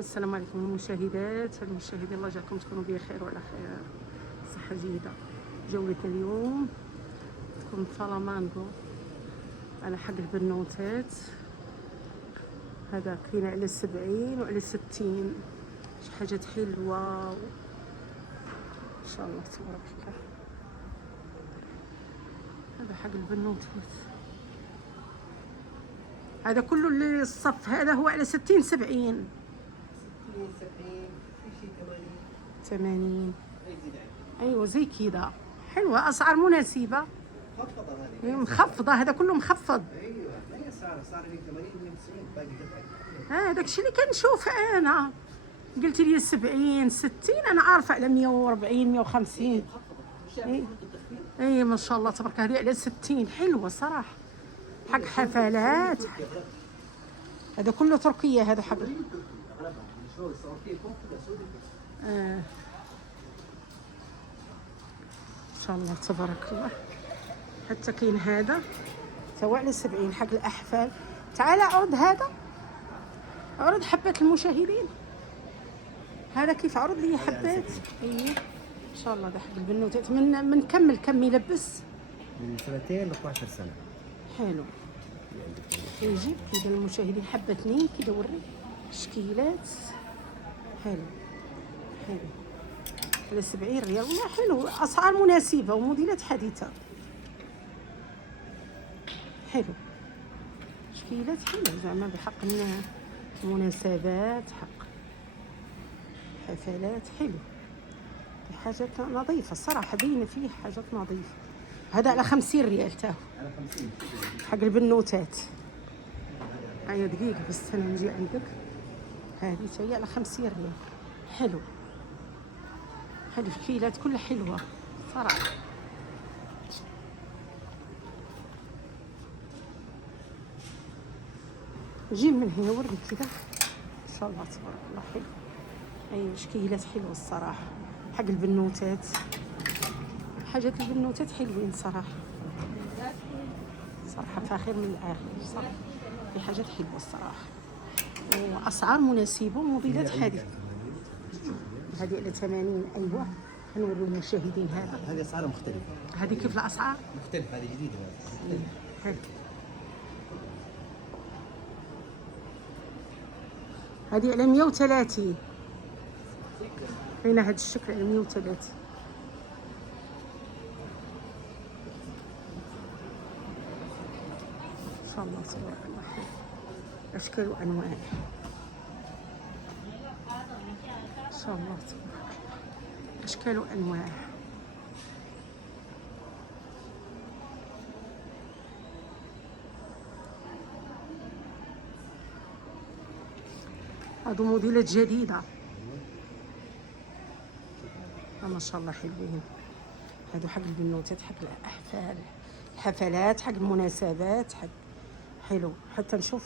السلام عليكم المشاهدات المشاهدين، الله يجعلكم تكونوا بخير وعلى خير، صحة جيدة. جولتنا اليوم تكون فلامانغو على حق البنوتات. هذا كاين على 70 وعلى 60، شي حاجات حلوة ان شاء الله تبارك الله. هذا حق البنوتات، هذا كله اللي الصف هذا هو على 60 70 80. ايوه زي كذا، حلوه، اسعار مناسبه مخفضة هذه، مخفضه، هذا كله مخفض. ايوه ما هي صار 180 190 باقي دفعة. هذاك الشيء اللي كنشوف انا. قلت لي 70 60، انا عارفه على 140 150. اي ما شاء الله تبارك، هذه على 60 حلوه صراحه، حق حفلات. هذا كله تركيا، هذا حق ان شاء الله تبارك الله. حتى كاين هذا سواء على 70 حق الاحفال. تعال عرض هذا، عرض حبات المشاهدين. هذا كيف عرض لي حبات. ايوه ان شاء الله، ده حق البنوتات. من كم يلبس؟ من 2 ل 12 سنة. حلو. يجي كذا المشاهدين، حبتني كذا وري تشكيلات. حلو حلو على 70 ريال، والله حلو، اسعار مناسبه وموديلات حديثه. حلو، تشكيلات حلوه زعما بحق المناسبات، حق حفلات. حلو، حاجات نظيفه الصراحه، باينه فيه حاجات نظيفه. هذا على 50 ريال تاهو، على 50 حق البنوتات. هيا دقيقه بس انا نجي عندك. هذه هي على 50 ريال. حلو حلو، الكيلات كلها حلوه صراحه. جيب من هنا ورد كذا ان شاء الله تبارك الله. حلو، ايوه شكيلات حلوه الصراحه، حق البنوتات. حاجات البنوتات حلوين صراحه، صراحه فاخر من الاخر صراحه. في حاجات حلوه الصراحه، واسعار مناسبه وموديلات حديثه. هذه على 80. ايوه نوري المشاهدين. هذه اسعارها مختلفة. هذه كيف الاسعار؟ مختلفة، هذه جديدة مختلفة. حلو. هذه على 130. هنا هذا الشكل على 130 ان شاء الله تبارك الله. حلو، اشكال وانواع ان شاء الله تبارك الله، اشكال وانواع. هادو موديلات جديدة ما شاء الله حلوين. هادو حق البنوتات، حق الاحفال، الحفلات، حق المناسبات، حق حلو. حتى نشوف